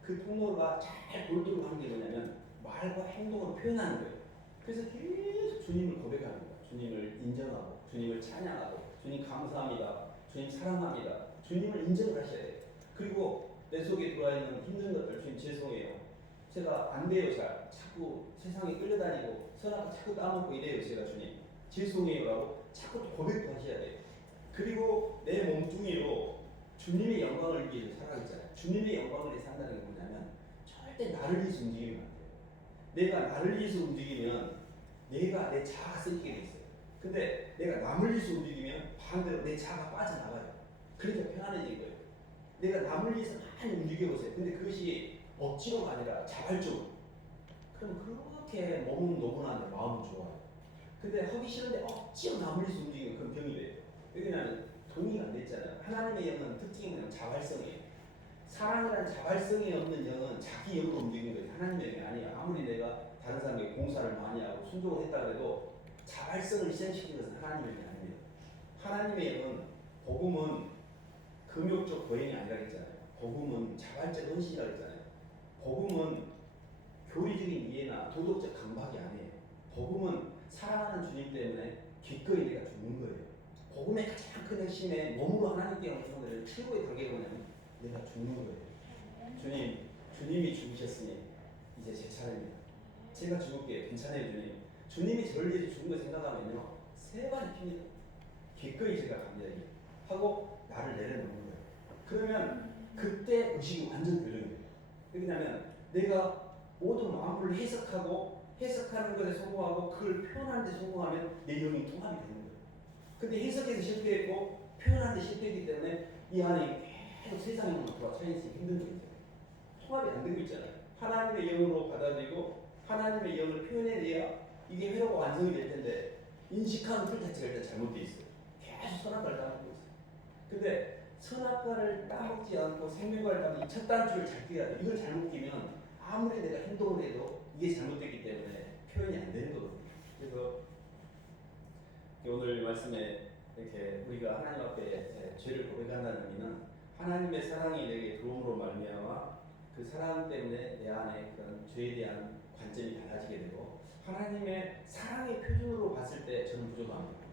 그 통로가 잘 돌도록 하는 게 뭐냐면 말과 행동으로 표현하는 거예요. 그래서 계속 주님을 고백하는 거예요. 주님을 인정하고, 주님을 찬양하고, 주님 감사합니다, 주님 사랑합니다, 주님을 인정을 하셔야 돼요. 그리고 내 속에 들어와 있는 힘든 것들, 주님 죄송해요, 제가 안 돼요, 잘 자꾸 세상에 끌려다니고 선악과 자꾸 따먹고 이래요, 제가 주님 죄송해요라고 자꾸 또 고백도 하셔야 돼요. 그리고 내 몸뚱이로 주님의 영광을 위해서 살아가잖아요. 주님의 영광을 위해 산다는 게 뭐냐면 절대 나를 위해서 움직이면 안 돼요. 내가 나를 위해서 움직이면 내가 내 자아가 생기게 돼 있어요. 근데 내가 남을 위해서 움직이면 반대로 내 자아가 빠져나가요. 그러니까 편안해진 거예요. 내가 남을 위해서 많이 움직여보세요. 근데 그것이 억지로가 아니라 자발적으로. 그럼 그렇게 몸은 노곤한데 마음은 좋아요. 근데 하기 싫은데 억지로 남을 위해서 움직이면 그건 병이 돼요. 왜냐하면 동의가 안 됐잖아요. 하나님의 영은 특징이 뭐냐면 자발성이에요. 사랑이라는 자발성이 없는 영은 자기 영으로 움직이는 거예요. 하나님의 영이 아니에요. 아무리 내가 다른 사람에게 공사를 많이 하고 순종을 했다 해도 자발성을 희생시키는 것은 하나님의 영이 아닙니다. 하나님의 영은, 복음은 금욕적 보행이 아니라 했잖아요. 복음은 자발적 헌신이라고 했잖아요. 복음은 교리적인 이해나 도덕적 강박이 아니에요. 복음은 사랑하는 주님 때문에 기꺼이 내가 죽는 거예요. 복음의 가장 큰 핵심에 몸으로 하나님께 영접하는 최고의 단계가 뭐냐면 내가 죽는 거예요. 주님이 죽으셨으니 이제 제 차례입니다. 제가 죽을게요. 괜찮아요, 주님. 주님이 저를 위해서 죽은 거 생각하면요, 세 발이 핍니다. 기꺼이 제가 갑니다 하고 나를 내려놓는 거예요. 그러면 그때 의식이 완전 교정이 돼요. 왜냐하면 내가 모든 마음을 해석하는 것에 성공하고 그걸 표현하는 데 성공하면 내 영이 통합이 되는 거예요. 근데 해석에서 실패했고 표현하는 데 실패했기 때문에 이 안에 계속 세상에 돌아차있으니 힘든 점이 있어요. 통합이 안 되고 있잖아요. 하나님의 영으로 받아들이고 하나님의 영을 표현해내야 이게 회로가 완성이 될 텐데 인식하는 틀 자체가 일단 잘못되어 있어요. 계속 선악과를 따먹고 있어요. 근데 선악과를 따먹지 않고 생명과를 따먹는 첫 단추를 잘 끼야 돼요. 이걸 잘못 끼면 아무리 내가 행동을 해도 이게 잘못됐기 때문에 표현이 안 되는 거거든요. 그래서 오늘 말씀에 이렇게 우리가 하나님 앞에 죄를 고백한다는 의미는 하나님의 사랑이 내게 들어옴으로 말미암아 그 사랑 때문에 내 안에 그런 죄에 대한 관점이 달라지게 되고 하나님의 사랑의 표준으로 봤을 때 저는 부족합니다.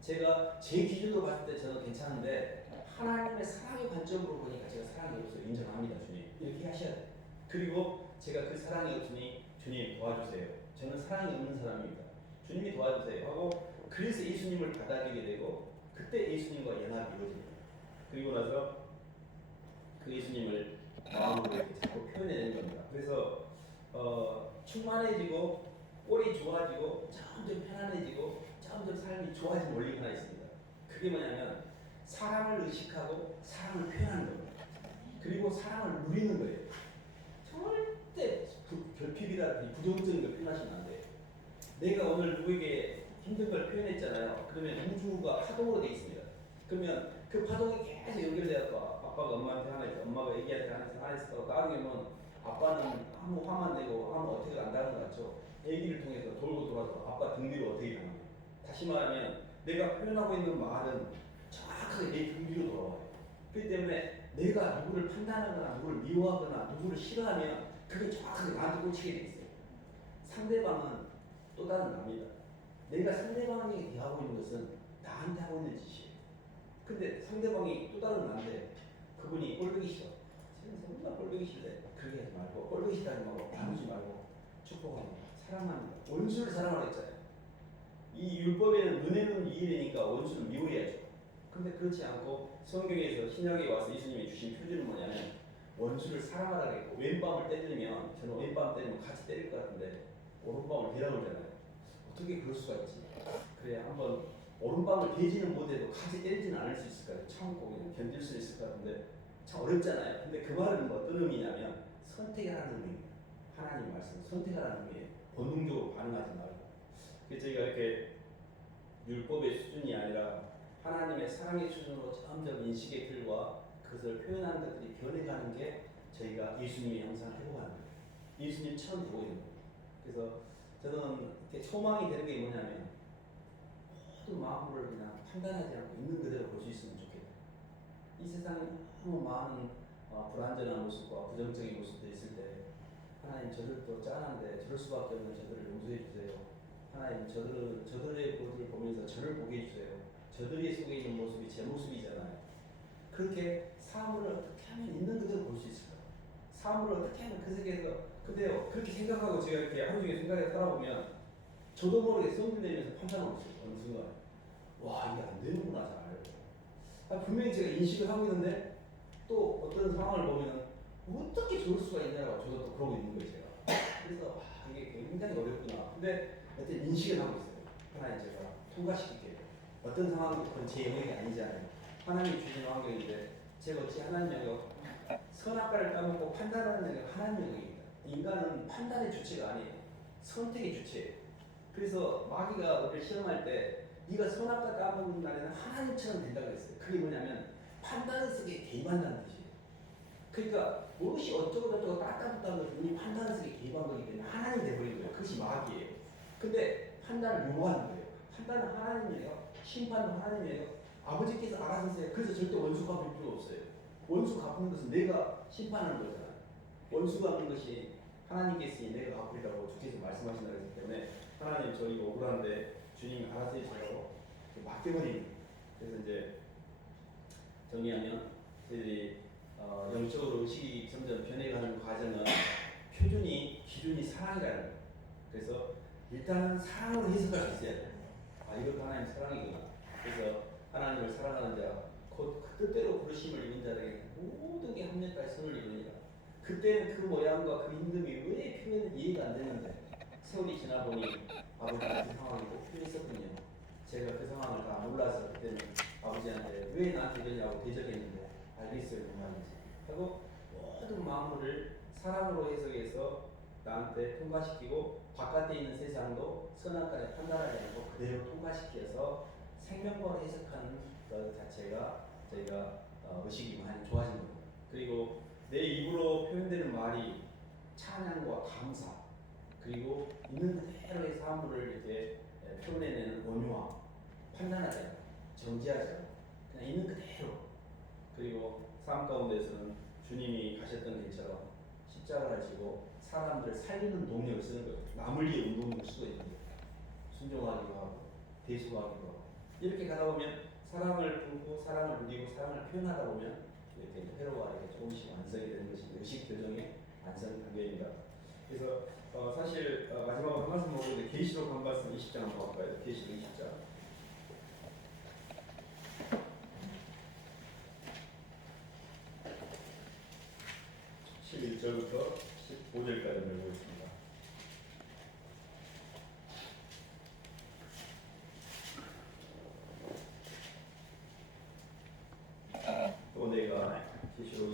제가 제 기준으로 봤을 때 저는 괜찮은데 하나님의 사랑의 관점으로 보니까 제가 사랑이 없어요. 인정합니다, 주님. 이렇게 하셔야 돼요. 그리고 제가 그 사랑이 없으니 주님 도와주세요. 저는 사랑이 없는 사람입니다. 주님이 도와주세요 하고 그래서 예수님을 받아들이게 되고 그때 예수님과 연합이 이루어집니다. 그리고 나서 그 예수님을 마음으로 이렇게 자꾸 표현해내는 겁니다. 그래서 충만해지고 꼴이 좋아지고 점점 편안해지고 점점 삶이 좋아지는 원리가 하나 있습니다. 그게 뭐냐면 사랑을 의식하고 사랑을 표현하는 겁니다. 그리고 사랑을 누리는 거예요. 절대 결핍이라든지 부정적인 걸 표현하시면 안 돼요. 내가 오늘 누구에게 힘든 걸 표현했잖아요. 그러면 우주가 파동으로 되어 있습니다. 그러면 그 파동이 계속 연결되었고 아빠가 엄마한테 하나 했어, 엄마가 애기한테 하나 했어. 나중에 뭐 아빠는 아무 화만 내고 아무 어떻게 안 당하는 것 같죠. 애기를 통해서 돌고 돌아서 아빠 등 뒤로 어떻게 당해요. 다시 말하면 내가 표현하고 있는 말은 정확하게 내 등 뒤로 돌아와요. 그렇기 때문에 내가 누구를 판단하거나 누구를 미워하거나 누구를 싫어하면 그게 정확하게 나한테 꽂히게 돼 있어요. 상대방은 또 다른 납니다. 내가 상대방에게 대하고 있는 것은 나한테 하고 있는 짓이에요. 근데 상대방이 또 다른 나인데 그분이 꼴보기 싫어. 쟤는 정말 꼴보기 싫대. 그렇게 하지 말고 꼴보기 싫다는 말로 나누지 말고 축복합니다. 사랑합니다. 원수를 사랑하라 했잖아요. 이 율법에는 은혜는 이해되니까 원수는 미워해야죠. 근데 그렇지 않고 성경에서 신약에 와서 예수님이 주신 표준은 뭐냐면 원수를 사랑하라 그랬고 왼밤을 때리면 저는 왼밤 때리면 같이 때릴 것 같은데 오른밤을 대라 그러잖아요. 어떻게 그럴 수가 있지? 그래 한번 오른밤을 대지는 못해도 같이 때리지는 않을 수 있을 것 같아요. 참고 그냥 견딜 수 있을 것 같은데 참 어렵잖아요. 근데 그 말은 어떤 의미냐면 선택하라는 의미입니다. 하나님 말씀 선택하라는 의미예요. 본능적으로 반응하지 말고. 그래서 저희가 이렇게 율법의 수준이 아니라 하나님의 사랑의 수준으로 점점 인식의 틀과 그것을 표현하는 것들이 변해가는 게 저희가 예수님이 항상 해보하는 거예요. 예수님처럼 되고 있는 거예요. 그래서 저는 이렇게 소망이 되는 게 뭐냐면 모든 마음을 그냥 판단하지 않고 있는 그대로 볼 수 있으면 좋겠다. 이 세상에 너무 많은 불완전한 모습과 부정적인 모습들이 있을 때 하나님 저들 또 짠한데 저럴 수밖에 없는 저들을 용서해 주세요. 하나님 저들의 모습을 보면서 저를 보게 해주세요. 저들의 속에 있는 모습이 제 모습이잖아요. 그렇게 사물을 어떻게 하면 있는 그대로 볼 수 있을까? 사물을 어떻게 하면 그 세계에서 그대로 그렇게 생각하고 제가 이렇게 하루 종일 생각해 살아보면 저도 모르게 성질내면서 판단하고 있어요. 어느 순간 와 이게 안 되는구나 잘. 분명히 제가 인식을 하고 있는데 또 어떤 상황을 보면 어떻게 좋을 수가 있냐고 저도 또 그러고 있는 거예요 제가. 그래서 이게 굉장히 어렵구나. 근데 하여튼 인식을 하고 있어요. 하나님 제가 통과시킬게요. 어떤 상황도 그건 제 영역이 아니잖아요. 하나님이 주신 환경인데 제가 어찌 하나님 영역 선악과를 까먹고 판단하는 영역 하나님 영역입니다. 인간은 판단의 주체가 아니에요. 선택의 주체예요. 그래서 마귀가 우리를 시험할 때 네가 선악과 까먹는 날에는 하나님처럼 된다고 했어요. 그게 뭐냐면 판단 속에 개입한다는 뜻이에요. 그러니까 무엇이 어쩌고 저쩌고 따따붙다는 것은 이미 판단 속에 개입한 거기 때문에 하나님이 돼버린 거예요. 그것이 마귀예요. 근데 판단을 요구하는 거예요. 판단은 하나님이에요. 심판은 하나님이에요. 아버지께서 알아서 하세요. 그래서 절대 원수 갚을 필요 없어요. 원수 갚는 것은 내가 심판하는 거잖아요. 원수 갚는 것이 하나님께서 내가 갚으리라고 주께서 말씀하신다고 했기 때문에 하나님 저 이거 억울한데 주님 알아서 해주세요. 맡겨버리는. 그래서 이제 정리하면 저희들이 영적으로 의식이 점점 변해가는 과정은 기준이 사랑이라는 거예요. 그래서 일단은 사랑으로 해석할 수 있어야 돼요. 아 이것도 하나님 사랑이구나. 그래서 하나님을 사랑하는 자 곧 그 뜻대로 부르심을 입은 자에게 모든 게 합력하여 선을 이루니라. 그때는 그 모양과 그 힘듦이 왜 표현은 이해가 안 되는데 세월이 지나보니 아버지가 그 상황이 꼭 필요했었군요. 제가 그 상황을 다 몰라서 그때는 아버지한테 왜 나한테 이러냐고 대적했는데 알겠어요 그 말인지 하고 모든 마음을 사랑으로 해석해서 나한테 통과시키고 바깥에 있는 세상도 선악과를 판단하지 않고 그대로 통과시켜서 생명과를 해석하는 것 자체가 저희가 의식이 많이 좋아진 겁니다. 그리고 내 입으로 표현되는 말이 찬양과 감사 그리고 있는 그대로의 사물을 이렇게 표현해내는 온유함 판단하지 않고 정지하지 않고 그냥 있는 그대로 그리고 삶 가운데서는 주님이 가셨던 길처럼 십자가를 지고 사람들을 살리는 동력을 쓰는 거예요. 남을 위해 운동을 쓰고 있는 거예요. 순종하기도 하고 대수하기도 하고 이렇게 가다 보면 사랑을 품고 사랑을 누리고 사랑을 표현하다 보면 이렇게 회로가 이렇게 조금씩 완성이 되는 것이 의식 교정의 완성 단계입니다. 그래서 사실 마지막으로 한 말씀 먹는데 계시록 한 말씀 20장 한번 볼까요? 계시록 20장 11절부터 15절까지 읽고 있습니다. 또 내가 계시록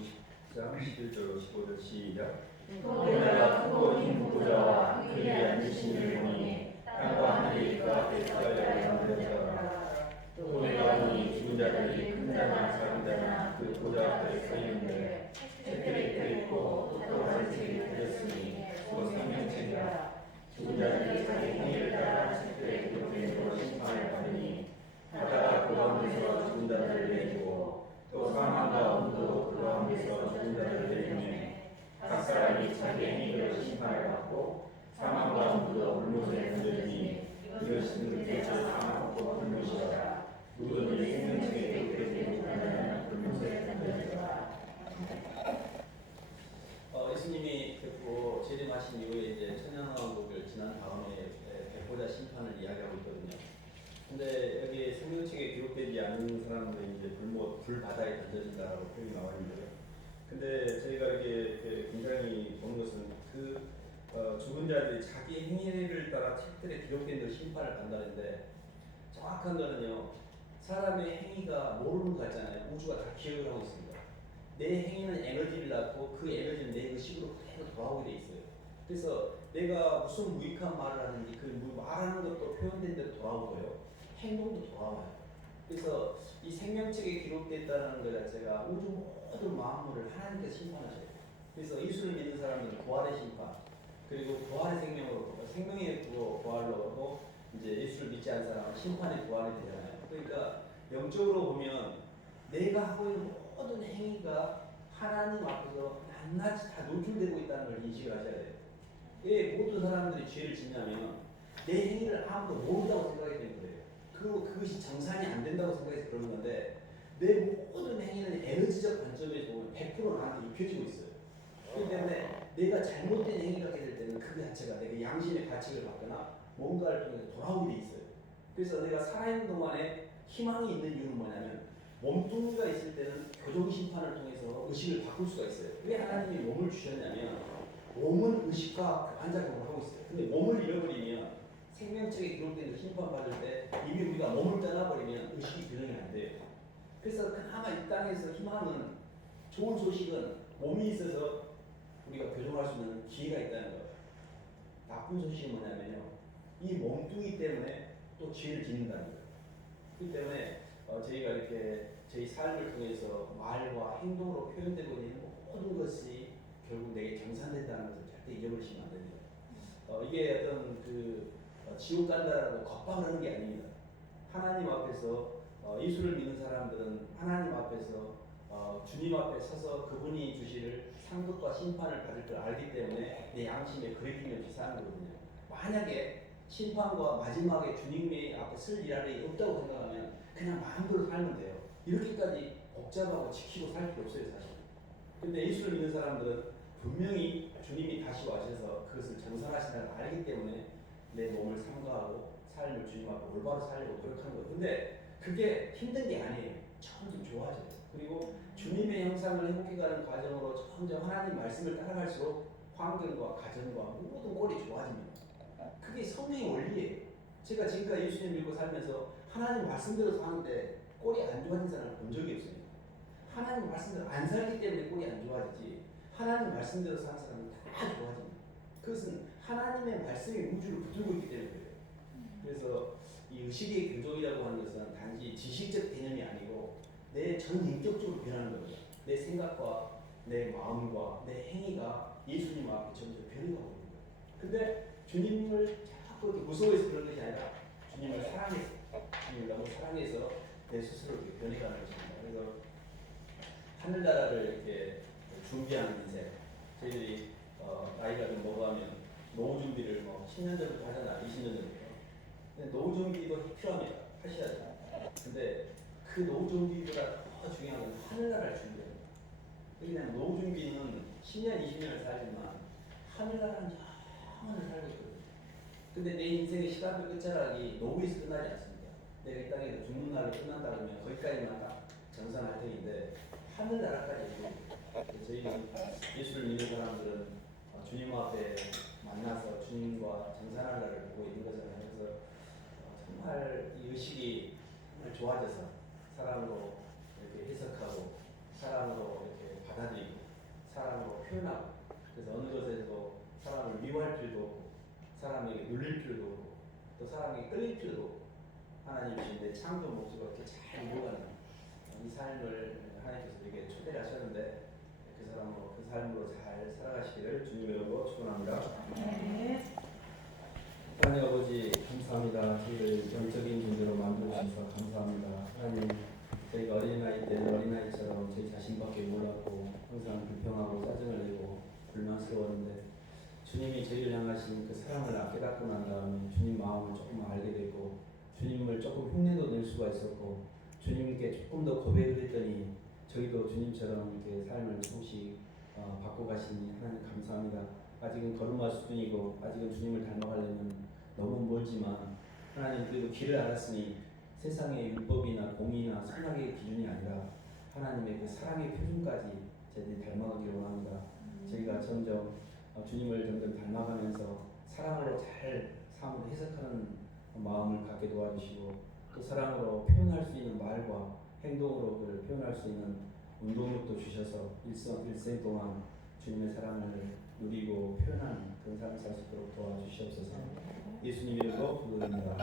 20장 11절 15절 시작. 또 내가 크고 긴 보좌와 그 위에 앉으신 이를 보니 땅과 하늘이 그 앞에 서야 만든 자라. 또 내가 보니 죽은 자들이 큰 자나 작은 자나 그 보좌 앞에 서 있는데 책들이 펴있고 또 다른 책이 펴졌으니 또 생명책이라. 죽은 자들이 자기 행위를 따라 책들에 기록된 대로 심판을 받으니 바다가 그 가운데서 죽은 자들을 내주고 또 사망과 엄도 그 가운데서 죽은 자들을 내주매 각 사람이 자기 행위로 심판을 받고 사망과 엄도 불못에 던져지니 이것은 그때서 사망하고 불못이라. 누구든지 생명책에 기록되지 못하면 불못에 던져지라. 예수님이 그 재림하신 이후에 이제 천년왕국을 지난 다음에 백보자 심판을 이야기하고 있거든요. 근데 여기 생명책에 기록되지 않은 사람들이 이제 불바다에 던져진다라고 표현이 나와 있는데요. 근데 저희가 이렇게 굉장히 보는 것은 그 죽은 자들이 자기 행위를 따라 책들에 기록된 그 심판을 받는다는데 정확한 거는요. 사람의 행위가 모르는 거 같잖아요. 우주가 다 기억을 하고 있습니다. 내 행위는 에너지를 낳고 그 에너지는 내 의식으로 그대로 돌아오게 돼 있어요. 그래서 내가 무슨 무익한 말을 하는지 그 말하는 것도 표현된 대로 돌아오고요. 행동도 돌아와요. 그래서 이 생명책에 기록됐다는 것 자체가 우주 모든 만물을 하나님께서 심판하셔요. 그래서 예수를 믿는 사람들은 부활의 심판, 그리고 부활의 생명으로 생명의 부활로 하고 이제 예수를 믿지 않은 사람은 심판의 부활이 되잖아요. 그러니까 영적으로 보면 내가 하고 있는 모든 행위가 하나님 앞에서 낱낱이 다 노출되고 있다는 걸 인식을 하셔야 돼요. 왜 모든 사람들이 죄를 짓냐면 내 행위를 아무도 모른다고 생각이 되는 거예요. 그것이 정산이 안 된다고 생각해서 그러는 건데 내 모든 행위는 에너지적 관점에서 보면 100% 나한테 입혀지고 있어요. 그렇기 때문에 내가 잘못된 행위를 하게 될 때는 그 자체가 내가 양심의 가책을 받거나 뭔가를 통해서 돌아오게 돼 있어요. 그래서 내가 살아있는 동안에 희망이 있는 이유는 뭐냐면 몸뚱이가 있을 때는 교정 심판을 통해서 의식을 바꿀 수가 있어요. 왜 하나님이 몸을 주셨냐면 몸은 의식과 반작용을 하고 있어요. 근데 몸을 잃어버리면 생명책에 기록된 심판받을 때 이미 우리가 몸을 떠나버리면 의식이 교정이 안 돼요. 그래서 그나마 이 땅에서 희망은 좋은 소식은 몸이 있어서 우리가 교정할 수 있는 기회가 있다는 거예요. 나쁜 소식은 뭐냐면요. 이 몸뚱이 때문에 또 죄를 짓는다는 거예요. 그렇기 때문에 저희가 이렇게 저희 삶을 통해서 말과 행동으로 표현되고 있는 모든 것이 결국 내게 정산된다는 것을 절대 잊어버리시면 안 됩니다. 이게 어떤 지옥 간다라고 겁박하는 게 아닙니다. 하나님 앞에서 예수를 믿는 사람들은 하나님 앞에서 주님 앞에 서서 그분이 주실 상급과 심판을 받을 걸 알기 때문에 내 양심에 그래기면서 사는 거거든요. 만약에 심판과 마지막에 주님의 앞에 쓸 일할이 없다고 생각하면 그냥 마음대로 살면 돼요. 이렇게까지 복잡하고 지키고 살 필요 없어요, 사실. 근데 예수를 믿는 사람들은 분명히 주님이 다시 와셔서 그것을 정산하신다는 걸 알기 때문에 내 몸을 삼가하고 삶을 주님 앞에 올바로 살려고 노력하는 거예요. 근데 그게 힘든 게 아니에요. 점점 좋아져요. 그리고 주님의 형상을 회복해가는 과정으로 점점 하나님 말씀을 따라갈수록 환경과 가정과 모든 꼴이 좋아집니다. 그게 성령의 원리예요. 제가 지금까지 예수님 믿고 살면서 하나님 말씀대로 사는데 꼴이 안 좋아진 사람을 본 적이 없어요. 하나님 말씀대로 안 살기 때문에 꼴이 안 좋아지지 하나님 말씀대로 사는 사람은 다 좋아집니다. 그것은 하나님의 말씀이 우주를 붙들고 있기 때문에 그래요. 그래서 이 의식의 교정이라고 하는 것은 단지 지식적 개념이 아니고 내 전 인격적으로 변하는 겁니다. 내 생각과 내 마음과 내 행위가 예수님 앞에 점점 변해가고 있는 거예요. 근데 주님을 자꾸 이렇게 무서워해서 그런 것이 아니라 주님을 사랑해서 주님을 너무 사랑해서 내 스스로 이렇게 변해가는 것입니다. 그래서 하늘나라를 이렇게 준비하는 인생, 저희들이 나이가 좀 먹어가면 노후 준비를 뭐 10년 전부터 하잖아, 20년 전부터. 근데 노후 준비도 필요합니다. 하셔야 돼요. 근데 그 노후 준비보다 더 중요한 건 하늘나라를 준비합니다. 왜냐하면 노후 준비는 10년, 20년을 살지만 하늘나라는 영원을 살고 있거든요. 근데 내 인생의 시간표 끝자락이 노후에서 끝나지 않습니다. 내가 이 땅에서 죽는 날로 끝난다 그러면 거기까지만 딱 정산할 테인데 하늘나라까지 이루어집니다. 저희는 예수를 믿는 사람들은 주님 앞에 만나서 주님과 정산할 날을 보고 있는 거잖아요. 그래서 정말 이 의식이 정말 좋아져서 사랑으로 이렇게 해석하고 사랑으로 이렇게 받아들이고 사랑으로 표현하고 그래서 어느 것에서도 사람을 미워할 필요도 없고 사람에게 눌릴 필요도 없고 또 사람에게 끌릴 필요도 없고 하나님 주신 내 창조 목적을 이렇게 잘 이루어가는 이 삶을 하나님께서 우리에게 초대를 하셨는데 그 삶으로 잘 살아가시기를 주님의 이름으로 축원합니다. 하나님 아버지 감사합니다. 저희를 영적인 존재로 만들어주셔서 감사합니다. 하나님 저희가 어린아이 때는 어린아이처럼 저희 자신밖에 몰랐고 항상 불평하고 짜증을 내고 불만스러웠는데 주님이 저희를 향하신 그 사랑을 깨닫고 난 다음에 주님 마음을 조금 알게 되고 주님을 조금 흉내도 낼 수가 있었고 주님께 조금 더 고백을 했더니 저희도 주님처럼 이렇게 삶을 조금씩 바꿔가시니 하나님 감사합니다. 아직은 걸음마 수준이고 아직은 주님을 닮아가려면 너무 멀지만 하나님 그래도 길을 알았으니 세상의 율법이나 공의나 선악의 기준이 아니라 하나님의 그 사랑의 표준까지 저희들이 닮아가기를 원합니다. 저희가 점점 주님을 점점 닮아가면서 사랑으로 잘 삶을 해석하는 마음을 갖게 도와주시고 또 사랑으로 표현할 수 있는 말과 행동으로 그를 표현할 수 있는 운동력도 주셔서 일생 동안 주님의 사랑을 누리고 표현하는 그런 삶을 살 수 있도록 도와주시옵소서. 예수님 이름으로 기도드립니다.